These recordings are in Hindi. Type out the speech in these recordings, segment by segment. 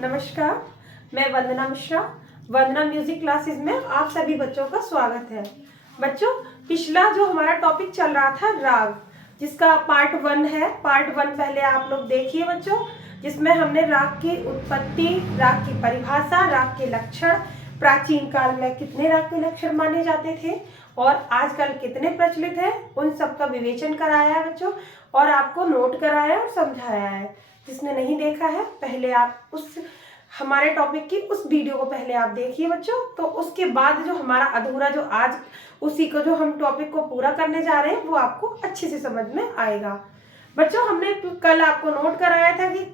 नमस्कार, मैं वंदना मिश्रा। वंदना म्यूजिक क्लासेस में आप सभी बच्चों का स्वागत है। बच्चों, पिछला जो हमारा टॉपिक चल रहा था राग, जिसका पार्ट 1 है। पार्ट 1 पहले आप लोग देखिए बच्चों, जिसमें हमने राग की उत्पत्ति, राग की परिभाषा, राग के लक्षण, प्राचीन काल में कितने राग के लक्षण माने जाते थे और आजकल कितने प्रचलित है, उन सब का विवेचन कराया है बच्चों, और आपको नोट कराया और समझाया है। जिसने नहीं देखा है, पहले आप उस हमारे टॉपिक की उस वीडियो को पहले आप देखिए बच्चों। तो उसके बाद जो हमारा अधूरा, जो आज उसी को जो हम टॉपिक को पूरा करने जा रहे हैं, वो आपको अच्छे से समझ में आएगा। बच्चों, हमने कल आपको नोट कराया था कि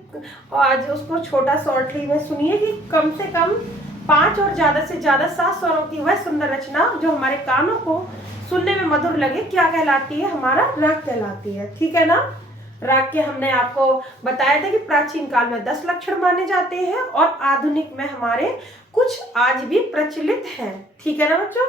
आज उसको छोटा शॉर्टली में सुनिए कि कम से कम 5 और ज्यादा से ज्यादा 7 स्वरों की वह सुंदर रचना जो हमारे कानों को सुनने में मधुर लगे, क्या कहलाती है? हमारा राग कहलाती है। ठीक है ना? राग के हमने आपको बताया था कि प्राचीन काल में 10 लक्षण माने जाते हैं और आधुनिक में हमारे कुछ आज भी प्रचलित हैं। ठीक है ना बच्चों?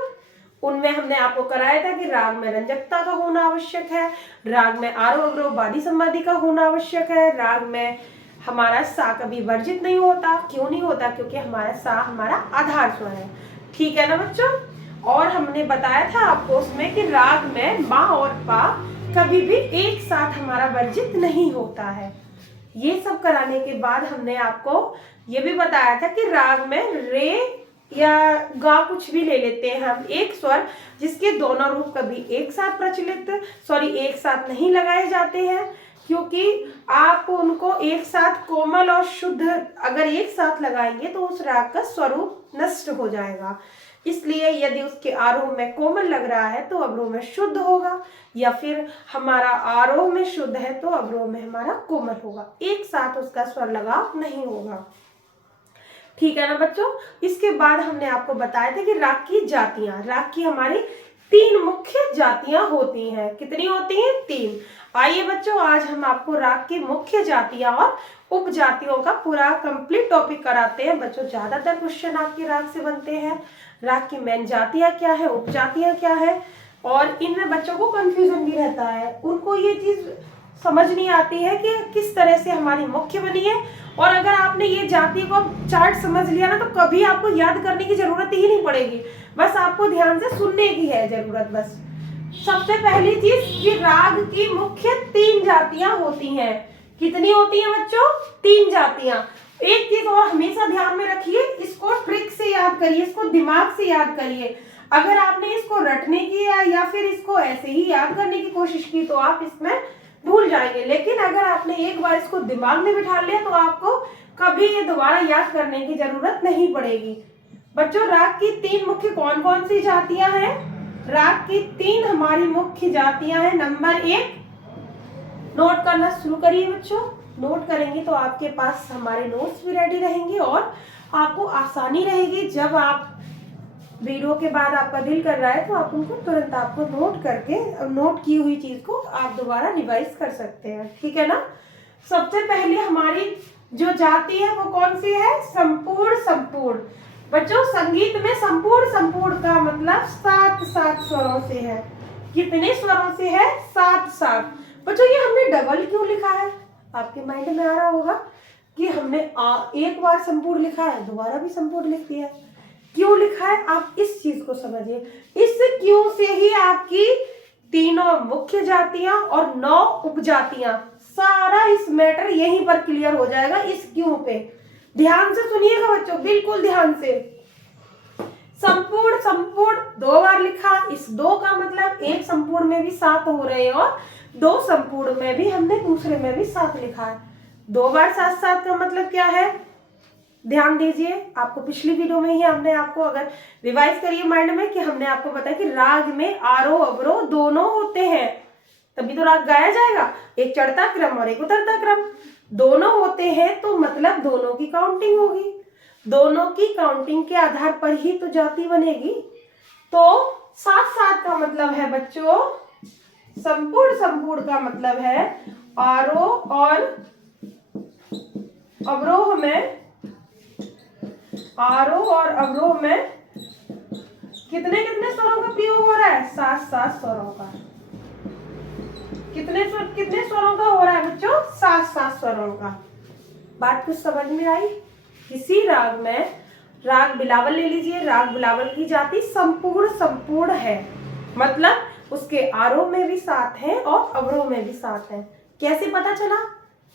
उनमें हमने आपको कराया था कि राग में रंजकता का होना आवश्यक है, राग में आरोह अवरोह वादी संवादी का होना आवश्यक है, राग में हमारा सा कभी वर्जित नहीं होता। क्यों नहीं होता? क्योंकि हमारा सा हमारा आधार स्वर है। ठीक है ना बच्चों? और हमने बताया था आपको उसमें कि राग में मा और पा कभी भी एक साथ हमारा वर्जित नहीं होता है। ये सब कराने के बाद हमने आपको ये भी बताया था कि राग में रे या गा कुछ भी ले लेते हैं हम, एक स्वर जिसके दोनों रूप कभी एक साथ एक साथ नहीं लगाए जाते हैं, क्योंकि आप उनको एक साथ कोमल और शुद्ध अगर एक साथ लगाएंगे तो उस राग का स्वरूप नष्ट हो जाएगा। इसलिए यदि उसके आरोह में कोमल लग रहा है तो अवरोह में शुद्ध होगा, या फिर हमारा आरोह में शुद्ध है तो अवरोह में हमारा कोमल होगा। एक साथ उसका स्वर लगाव नहीं होगा। ठीक है ना बच्चों? इसके बाद हमने आपको बताया था कि राग की जातियां, राग की हमारी 3 मुख्य जातियां होती हैं। कितनी होती हैं? 3। आइए बच्चों, आज हम आपको राग की मुख्य जातियां और उपजातियों का पूरा कंप्लीट टॉपिक कराते हैं। बच्चों, ज्यादातर क्वेश्चन आपके राग से बनते हैं। राग की मेन जातियां क्या है, उपजातियां क्या है, और इनमें बच्चों को कंफ्यूजन भी रहता है। उनको ये चीज समझ नहीं आती है कि किस तरह से हमारी मुख्य बनी है। और अगर आपने ये जाति को चार्ट समझ लिया ना, तो कभी आपको याद करने की जरूरत ही नहीं पड़ेगी, बस आपको ध्यान से सुनने की है जरूरत। बस सबसे पहली चीज, कि राग की मुख्य 3 जातियां होती हैं। कितनी होती हैं बच्चों? 3 जातियां। एक चीज और हमेशा ध्यान में रखिए, इसको ट्रिक से याद करिए, इसको दिमाग से याद करिए। अगर आपने इसको रटने की या फिर इसको ऐसे ही याद करने की कोशिश की तो आप इसमें भूल जाएंगे, लेकिन अगर आपने एक बार इसको दिमाग में बिठा लिया तो आपको कभी ये दोबारा याद करने की जरूरत नहीं पड़ेगी। बच्चों, राग की 3 मुख्य कौन कौन सी जातियां हैं? राग की 3 हमारी मुख्य जातियां हैं। नंबर 1, नोट करना शुरू करिए बच्चों। नोट करेंगे तो आपके पास हमारे नोट्स भी रेडी रहेंगे और आपको आसानी रहेगी। जब आप वीडियो के बाद आपका दिल कर रहा है तो आप उनको तुरंत आपको नोट करके, नोट की हुई चीज को आप दोबारा रिवाइज कर सकते हैं। ठीक है ना? सबसे पहले हमारी जो जाति है वो कौन सी है? संपूर्ण संपूर्ण। बच्चों, संगीत में संपूर्ण संपूर्ण का मतलब 7 स्वरों से है। कितने स्वरों से है? 7। बच्चों, ये हमने डबल क्यों लिखा है? आपके माइंड में आ रहा होगा कि हमने एक बार संपूर्ण लिखा है, दोबारा भी संपूर्ण लिख दिया। क्यों लिखा है? आप इस चीज को समझिए। इस क्यों से ही आपकी 3 मुख्य जातियां और 9 उपजातियां, सारा इस मैटर यहीं पर क्लियर हो जाएगा। इस क्यों पे ध्यान से सुनिएगा बच्चों, बिल्कुल ध्यान से। संपूर्ण संपूर्ण 2 बार लिखा, इस 2 का मतलब एक संपूर्ण में भी 7 हो रहे हैं और 2 संपूर्ण में भी हमने दूसरे में भी 7 लिखा है। 2 बार 7 का मतलब क्या है? ध्यान दीजिए, आपको पिछली वीडियो में ही हमने आपको, अगर रिवाइज करिए माइंड में, कि हमने आपको बताया कि राग में आरोह अवरोह दोनों होते हैं, तभी तो राग गाया जाएगा। एक चढ़ता क्रम और एक उतरता क्रम, दोनों होते हैं, तो मतलब दोनों की काउंटिंग होगी। दोनों की काउंटिंग के आधार पर ही तो जाति बनेगी। तो 7 का मतलब है बच्चों, संपूर्ण संपूर्ण का मतलब है आरोह और अवरोह में, आरोह और अवरोह में कितने कितने स्वरों का प्रयोग हो रहा है? 7 स्वरों का। कितने स्वरों का हो रहा है बच्चों? 7 स्वरों का। बात कुछ समझ में आई? किसी राग में, राग बिलावल ले लीजिए, राग बिलावल की जाति संपूर्ण है, मतलब उसके आरोह में भी 7 है और अवरोह में भी 7 है। कैसे पता चला?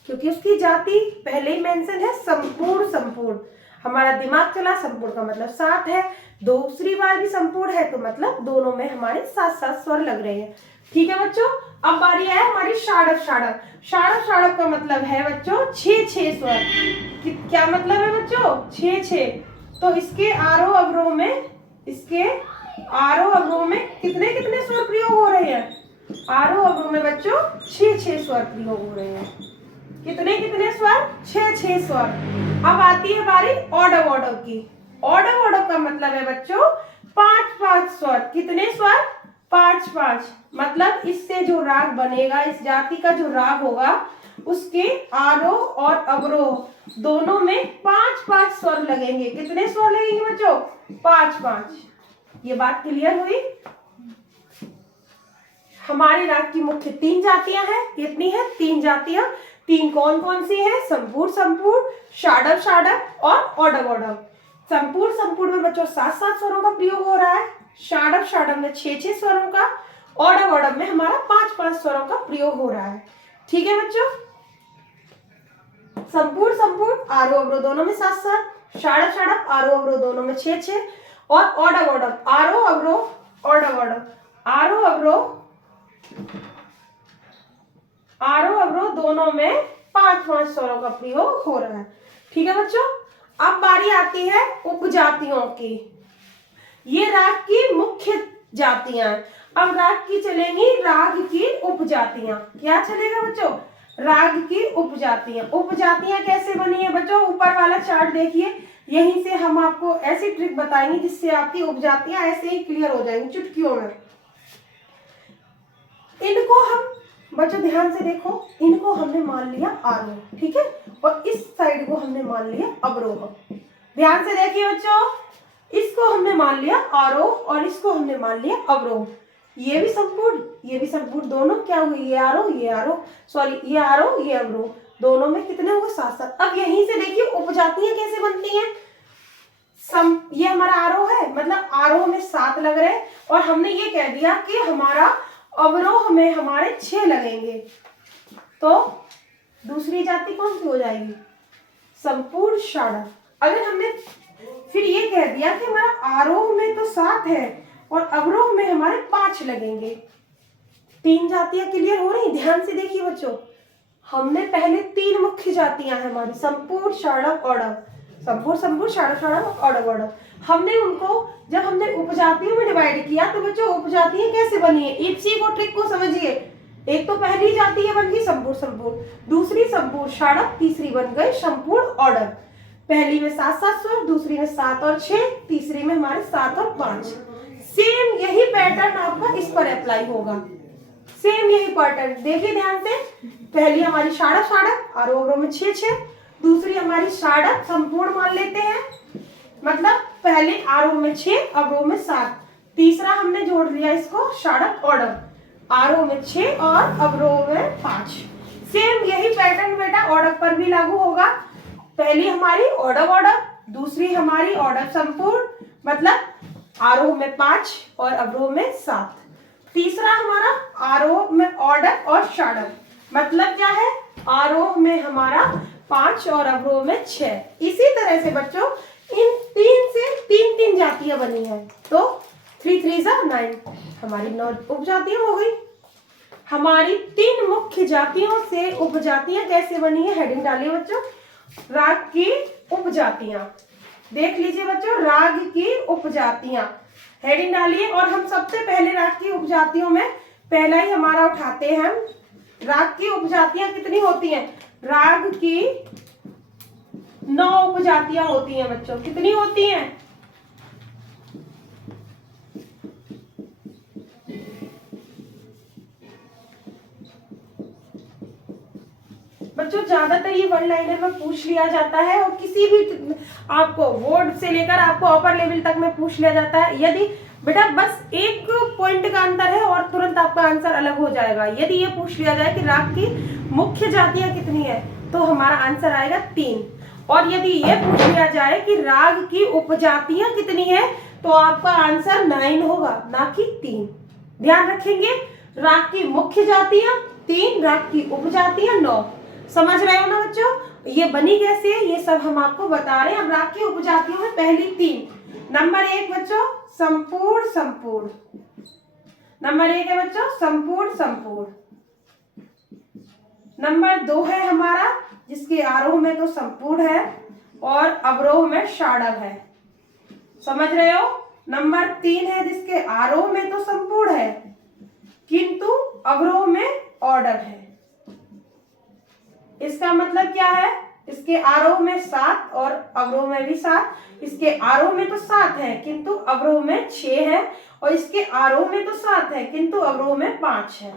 क्योंकि उसकी जाति पहले ही मेंशन है संपूर्ण। हमारा दिमाग चला संपूर्ण का मतलब 7 है, दूसरी बार भी संपूर्ण है तो मतलब दोनों में हमारे 7 स्वर लग रहे हैं। ठीक है बच्चों, अब बारी है हमारी षाडव का मतलब है बच्चों 6 स्वर। क्या मतलब है बच्चों? 6। तो इसके आरोह अवरोह में कितने स्वर प्रयोग हो रहे हैं? आरोह अवरोह में बच्चों 6 स्वर प्रयोग हो रहे हैं। कितने स्वर? 6 स्वर। अब आती है बारी ऑडव की। ऑडव का मतलब है बच्चों 5 स्वर। कितने स्वर? 5। मतलब इससे जो राग बनेगा, इस जाति का जो राग होगा, उसके आरोह और अवरोह दोनों में 5 स्वर लगेंगे। कितने स्वर लगेंगे बच्चों? 5। ये बात क्लियर हुई? हमारे राग की मुख्य 3 जातियां हैं। कितनी है? 3 जातियां। 3 कौन सी है? संपूर्ण, षाडव और ऑडव। संपूर्ण में बच्चों 7 स्वरों का प्रयोग हो रहा है। षाडव में 6 स्वरों का, ऑडव में हमारा 5 स्वरों का प्रयोग हो रहा है। ठीक है बच्चों, संपूर्ण आरोह अवरोह दोनों में 7, षाडव आरोह अवरोह दोनों में 6 और ऑडव आरोह अवरोह दोनों में 5 स्वरों का प्रयोग हो रहा है। ठीक है बच्चों, अब बारी आती है उपजातियों की। ये राग की मुख्य जातियां। अब राग की चलेंगी राग की उपजातियां। क्या चलेगा बच्चों? राग की उपजातियां कैसे बनी है बच्चों? ऊपर वाला चार्ट देखिए, यहीं से हम आपको ऐसी ट्रिक बताएंगे जिससे आपकी उपजातियां ऐसे ही क्लियर हो जाएंगी चुटकियों में। इनको हम बच्चों ध्यान से देखो, इनको हमने मान लिया आरोह, ठीक है, और इस साइड को हमने मान लिया अवरोह। ध्यान से देखिए बच्चों, इसको हमने मान लिया आरोह और इसको हमने मान लिया अवरोह। ये भी संपूर्ण, दोनों क्या हुए? ये आरोह ये आरोह ये अवरोह, दोनों में कितने होंगे? 7। अब यहीं से देखिए उपजातियां कैसे बनती हैं। ये हमारा आरोह है, मतलब आरोह में 7 लग रहे हैं और हमने ये कह दिया कि हमारा अवरोह में हमारे 6 लगेंगे। तो दूसरी जाति कौन सी हो जाएगी? संपूर्ण षाडव। अगर हमने फिर ये कह दिया कि हमारा आरोह में तो 7 है और अवरोह में हमारे 5 लगेंगे। 3 जातियां क्लियर हो रही? ध्यान से देखिए बच्चों, हमने पहले 3 मुख्य जातियां हैं हमारी, संपूर्ण षाडव ऑडव, संपूर्ण षाडव ऑडव। हमने उनको जब हमने उपजातियों में डिवाइड किया तो बच्चों उपजातियां कैसे बनी है? इसी को ट्रिक को समझिए। एक तो पहली जाति है बन गई संपूर्ण, दूसरी संपूर्ण षाडव, तीसरी बन गई संपूर्ण ऑडव। पहली में 7 स्वर, दूसरी में 7 और 6, तीसरी में हमारे 7 और 5। सेम यही पैटर्न आपका इस पर अप्लाई होगा। सेम यही पैटर्न देखिए ध्यान से। पहली हमारी षाडव आरोह अवरोह में 6, दूसरी हमारी षाडव संपूर्ण मान लेते हैं, मतलब पहले आरोह में 6 अवरोह में 7, तीसरा हमने जोड़ लिया इसको षाडव ऑडव, आरोह में 6 और अवरोह में 5। सेम यही पैटर्न बेटा ऑडव पर भी लागू होगा। पहली हमारी ऑडव, दूसरी हमारी ऑडव संपूर्ण, मतलब आरोह में 5 और अवरोह में 7, तीसरा हमारा आरोह में ऑडव और षाडव, मतलब क्या है? आरोह में हमारा 5 और अवरोह में 6। इसी तरह से बच्चों इन 3 से 3 जातियां बनी है, तो 3 3 9 हमारी 9 उपजातियां हो गई। हमारी 3 मुख्य जातियों से उपजातियां कैसे बनी है? हेडिंग डालिए बच्चों, राग की उपजातियां। देख लीजिए बच्चों, राग की उपजातियां, हेडिंग डालिए। और हम सबसे पहले राग की उपजातियों में पहला ही हमारा उठाते हैं हम। राग की उपजातियां कितनी होती हैं? राग की 9 उपजातियां होती हैं बच्चों। कितनी होती हैं? बच्चों ज्यादातर ये वन लाइनर में पूछ लिया जाता है और किसी भी आपको बोर्ड से लेकर आपको अपर लेवल तक में पूछ लिया जाता है। यदि बेटा बस एक पॉइंट का अंतर है और तुरंत आपका आंसर अलग हो जाएगा। यदि ये पूछ लिया जाए कि राग की मुख्य जातियां कितनी है तो हमारा आंसर आएगा 3, और यदि ये पूछ लिया जाए कि राग की उपजातियां कितनी है, तो आपका आंसर 9 होगा, ना कि 3। ध्यान रखेंगे, राग की मुख्य जातियां 3, राग की उपजातियां 9। समझ रहे हो ना बच्चों, ये बनी कैसे है ये सब हम आपको बता रहे हैं। अब राग की उपजातियों में पहली 3। नंबर 1 बच्चों संपूर्ण संपूर्ण, नंबर 1 है बच्चों संपूर्ण संपूर्ण। नंबर 2 है हमारा जिसके आरोह में तो संपूर्ण है और अवरोह में षाडव है। समझ रहे हो। नंबर 3 है जिसके आरोह में तो संपूर्ण है किंतु अवरोह में ऑर्डर है। इसका मतलब क्या है, इसके आरोह में 7 और अवरोह में भी 7। इसके आरोह में तो 7 है किंतु अवरोह में 6 है, और इसके आरोह में तो 7 है किंतु अवरोह में 5 है।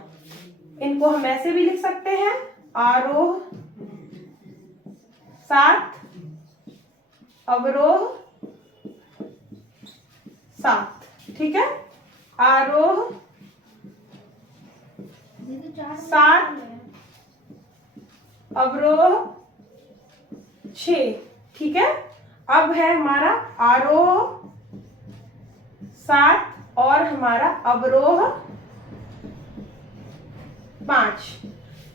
इनको हम ऐसे भी लिख सकते हैं, आरोह 7 अवरोह 7, ठीक है। आरोह 7 अवरोह 6, ठीक है। अब है हमारा आरोह 7 और हमारा अवरोह 5।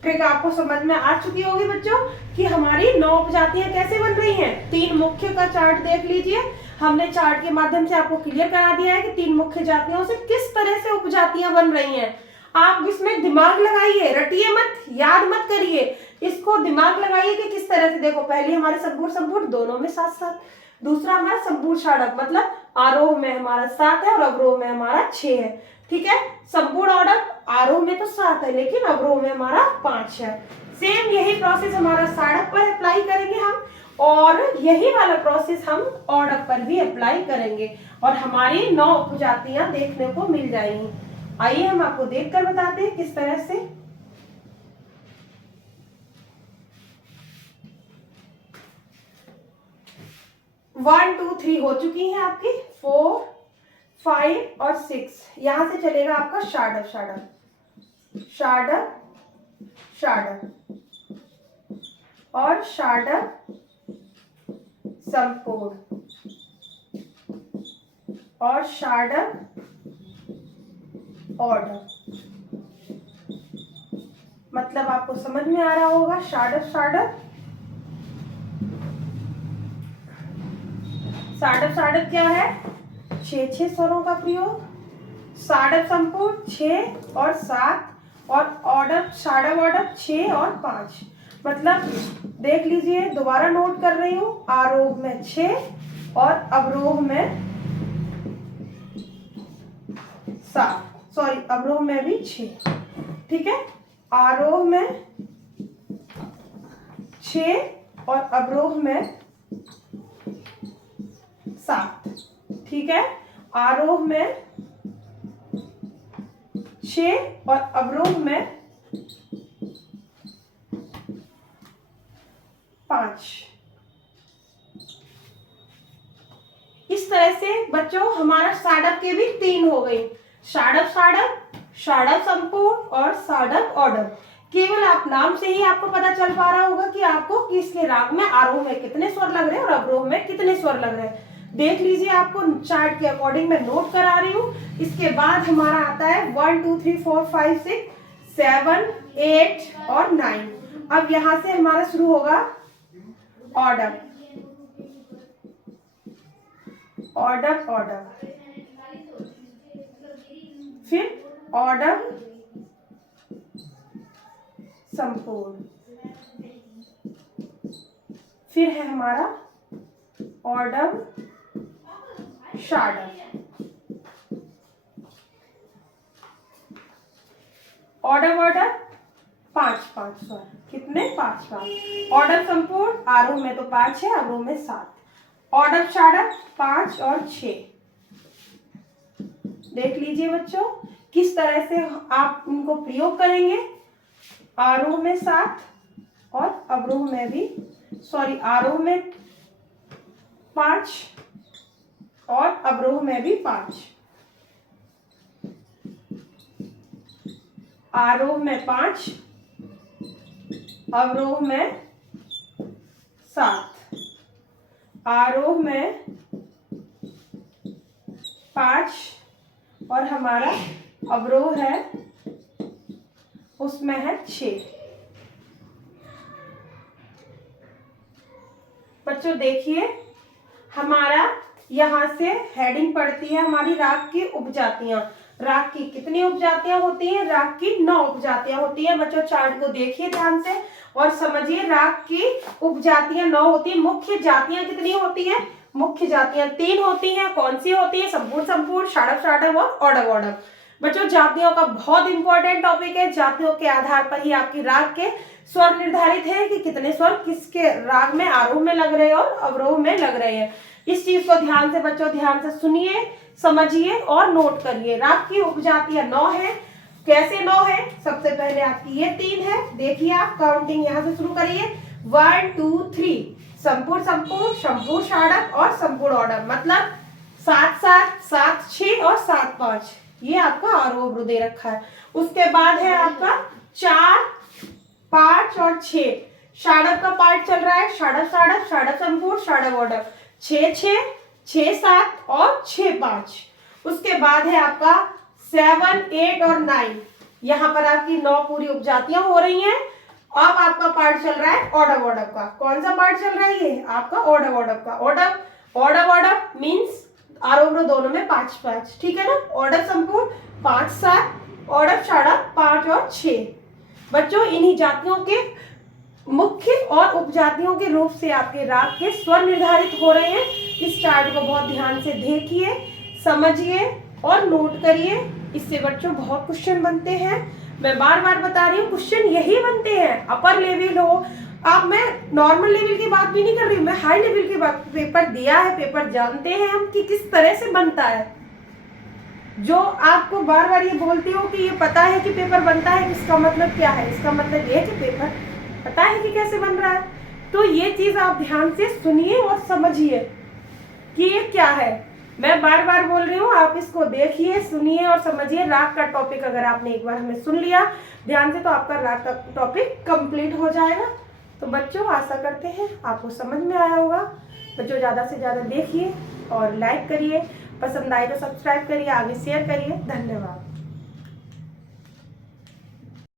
ट्रिक आपको समझ में आ चुकी होगी बच्चों कि हमारी 9 उपजातियां कैसे बन रही हैं। 3 मुख्य का चार्ट देख लीजिए, हमने चार्ट के माध्यम से आपको क्लियर करा दिया है कि 3 मुख्य जातियों से किस तरह से उपजातियां बन रही हैं। आप इसमें दिमाग लगाइए, रटिए मत, याद मत करिए, इसको दिमाग लगाइए कि किस तरह से। देखो पहले हमारे संपूर्ण संपूर्ण दोनों में 7-7, दूसरा हमारा संपूर्ण षाडव मतलब आरोह में हमारा 7 है और अवरोह में हमारा 6 है, ठीक है। संपूर्ण ऑर्डर आरोह में तो 7 है लेकिन अवरोह में हमारा 5 है। सेम यही प्रोसेस हमारा षाडव पर अप्लाई करेंगे हम, और यही वाला प्रोसेस हम ऑर्डर पर भी अप्लाई करेंगे और हमारी 9 उपजातियां देखने को मिल जाएंगी। आइए हम आपको देखकर बताते हैं किस तरह से। वन 2 3 हो चुकी हैं आपकी, 4 5 और 6। यहां से चलेगा आपका षाडव षाडव षाडव षाडव और षाडव संपूर्ण और षाडव ऑर्डर। मतलब आपको समझ में आ रहा होगा। षाडव षाडव षाडव षाडव क्या है, 6 स्वरों का प्रयोग। षाडव संपूर्ण 6 और 7 और ऑर्डर षाडव ऑर्डर 6 और 5। मतलब देख लीजिए, दोबारा नोट कर रही हूं, आरोह में 6 और अवरोह में 7, सॉरी अवरोह में भी 6, ठीक है। आरोह में 6 और अवरोह में 7, ठीक है। आरोह में 6 और अवरोह में 5। इस तरह से बच्चों हमारा षाडव के भी 3 हो गई, षाडव षाडव, षाडव संपूर्ण और षाडव ऑर्डर। केवल आप नाम से ही आपको पता चल पा रहा होगा कि आपको किसके राग में आरोह में कितने स्वर लग रहे हैं और अवरोह में कितने स्वर लग रहे हैं। देख लीजिए, आपको चार्ट के अकॉर्डिंग मैं नोट करा रही हूँ। इसके बाद हमारा आता है 1 2 3 4 5 6 7 8 और 9। अब यहां से हमारा शुरू होगा ऑर्डर ऑर्डर ऑर्डर, फिर ऑर्डर संपूर्ण, फिर है हमारा ऑर्डर षाडव, ऑर्डर ऑर्डर 5-5 स्वर, कितने 5-5। ऑर्डर संपूर्ण आरोह में तो 5 है, अवरोह में 7। ऑर्डर षाडव 5 और 6। देख लीजिए बच्चों किस तरह से आप इनको प्रयोग करेंगे। आरोह में 7 और अवरोह में भी, सॉरी आरोह में 5 और अवरोह में भी 5। आरोह में 5, अवरोह में 7। आरोह में 5 और हमारा अवरोह है उसमें है 6। बच्चों देखिए, हमारा यहाँ से हेडिंग पड़ती है हमारी राग की उपजातियां। राग की कितनी उपजातियां होती हैं? राग की 9 उपजातियां होती हैं। बच्चों चार्ट को देखिए ध्यान से और समझिए, राग की उपजातियां 9 होती है। मुख्य जातियां कितनी होती हैं? मुख्य जातियां 3 होती हैं। कौन सी होती है? संपूर्ण संपूर्ण, षाडव षाडव और औडव औडव। बच्चों जातियों का बहुत इंपॉर्टेंट टॉपिक है। जातियों के आधार पर ही आपकी राग के स्वर निर्धारित है कि कितने स्वर किसके राग में आरोह में लग रहे हैं और अवरोह में लग रहे हैं। इस चीज को ध्यान से बच्चों ध्यान से सुनिए, समझिए और नोट करिए। राग की उपजातियां 9 है। कैसे 9 है? सबसे पहले आपकी ये 3 है। देखिए आप काउंटिंग यहाँ से शुरू करिए, 1 2 3। संपूर्ण संपूर्ण, संपूर्ण षाडव और संपूर्ण औडव, मतलब 7 7, 7 6 और 7 5। ये आपका आरोह अवरोह दे रखा है। उसके बाद है आपका 4 5 और 6। षाडव का पार्ट चल रहा है, षाडव षाडव, षाडव संपूर्ण, षाडव औडव। 6 6, 6 7 और 6 5। उसके बाद है आपका 7 8 और 9। यहाँ पर आपकी 9 पूरी उपजातियां हो रही हैं। अब आपका पार्ट चल रहा है औडव औडव का। कौन सा पार्ट चल रहा है? ये आपका औडव औडव का। औडव औडव औडव मीन्स आरोह दोनों में 5 5, ठीक है ना। औडव संपूर्ण 5 7, औडव षाडव 5 और 6। बच्चों इन्हीं जातियों के मुख्य और उपजातियों के रूप से आपके राग के स्वर निर्धारित हो रहे हैं। इस चार्ट को बहुत ध्यान से देखिए, समझिए और नोट करिए। इससे बच्चों बहुत क्वेश्चन बनते हैं। मैं बार बार बता रही हूँ, क्वेश्चन यही बनते हैं। अपर लेवल हो, अब मैं नॉर्मल लेवल की बात भी नहीं कर रही हूँ, मैं हाई लेवल की बात। पेपर दिया है, पेपर जानते हैं हम कि किस तरह से बनता है। जो आपको बार बार ये बोलती हूँ कि ये पता है कि पेपर बनता है, इसका मतलब क्या है? इसका मतलब ये है कि पेपर पता है कि कैसे बन रहा है। तो ये चीज आप ध्यान से सुनिए और समझिए कि ये क्या है। मैं बार बार बोल रही हूँ, आप इसको देखिए, सुनिए और समझिए। राग का टॉपिक अगर आपने एक बार हमें सुन लिया ध्यान से, तो आपका राग का टॉपिक कंप्लीट हो जाएगा। तो बच्चों आशा करते हैं आपको समझ में आया होगा। बच्चों ज़्यादा से ज़्यादा देखिए और लाइक करिए, पसंद आए तो सब्सक्राइब करिए, आगे शेयर करिए। धन्यवाद।